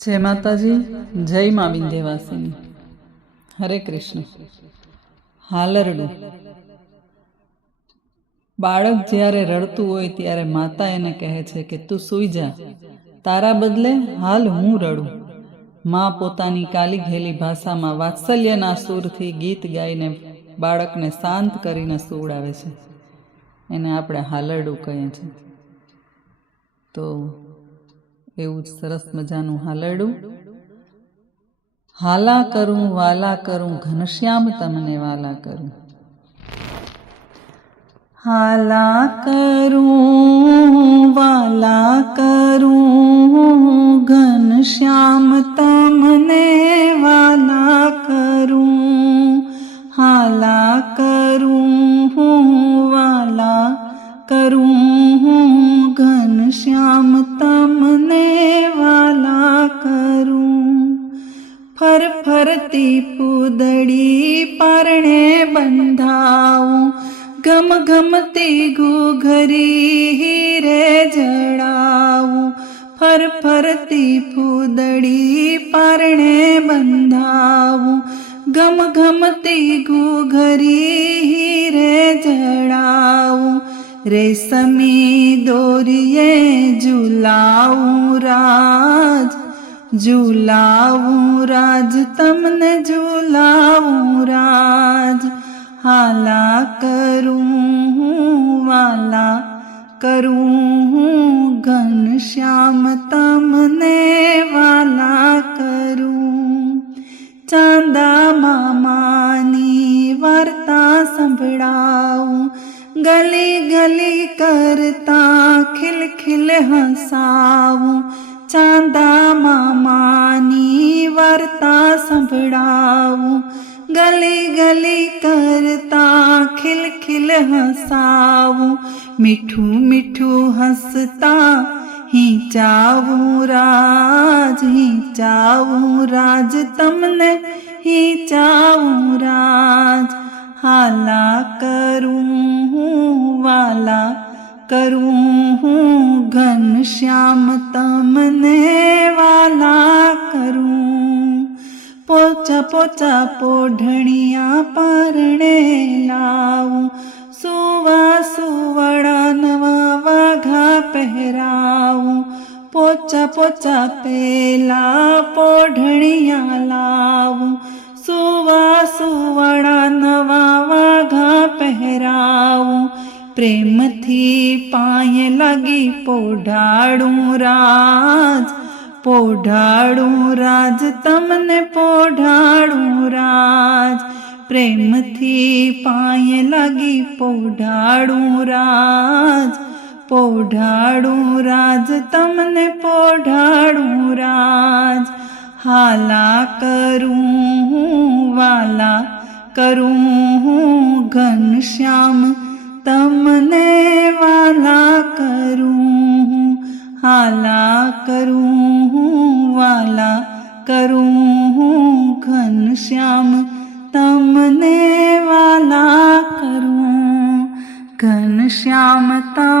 જય માતાજી, જય મા વિંધ્યવાસિની. હરે કૃષ્ણ. હાલરડું. બાળક જ્યારે રડતું હોય ત્યારે માતા એને કહે છે કે તું સૂઈ જા, તારા બદલે હાલ હું રડું. મા પોતાની કાલી ઘેલી ભાષામાં વાત્સલ્યના સૂરથી ગીત ગાઈને બાળકને શાંત કરીને સુવડાવે છે. એને આપણે હાલરડું કહીએ છીએ. તો એવું જ સરસ મજાનું હાલરડું. હાલા કરું વાલા કરું ઘનશ્યામ તમને વાલા કરું. હાલા કરું વાલા કરું ઘનશ્યામ તમને વાલા કરું. હાલા કરું વાલા કરું ઘનશ્યામ તમને વાલા કરું. ફર ફરતી પૂદડી પરણે બંધાવું, ગમ ગમતી ઘૂઘરી હીરે જડાવું. ફર ફરતી પૂદડી પરણે બંધાવું, ગમ ગમતી ઘૂઘરી હીરે જડાવું. રેશમી દોરીએ ઝુલાવું રાજ, ઝુલાવું રાજ તમને ઝુલાવું રાજ. હાલા કરું વાલા કરું ઘનશ્યામ તમને વાલા કરું. ચાંદા મામાની વાર્તા સંભળાવું, ગલી ગલી કરતા ખિલ ખિલ હસાવું. ચાંદા મામાની વાર્તા સંભળાવું, ગલી ગલી કરતા ખિલ ખિલ હસાવું. મીઠું મીઠું હસતા હિંચાવું રાજ, હિંચાવું રાજ તમને હિંચાવું રાજ. હાલા કરું વાલા કરું ઘનશ્યામ તમને વાલા કરું. પોચા પોચા પોઢણિયા પરણે લાવું, સુવા સુવડા નવા વાઘા પહેરાવું. પોચા પોચા પેલા પોઢણિયા લાવું, સુવા સુવડા નવા વાઘા પહેરાવું. પ્રેમથી પાયે લાગી પોઢાડું રાજ, પોઢાડું રાજ તમને પોઢાડું રાજ. પ્રેમથી પાયે લાગી પોઢાડું રાજ, પોઢાડું રાજ તમને પોઢાડું રાજ. હાલા કરું વાલા કરું ઘનશ્યામ તમને વાલા કરું. હાલા કરું વાલા કરું ઘનશ્યામ તમને વાલા કરું. ઘનશ્યામ તમને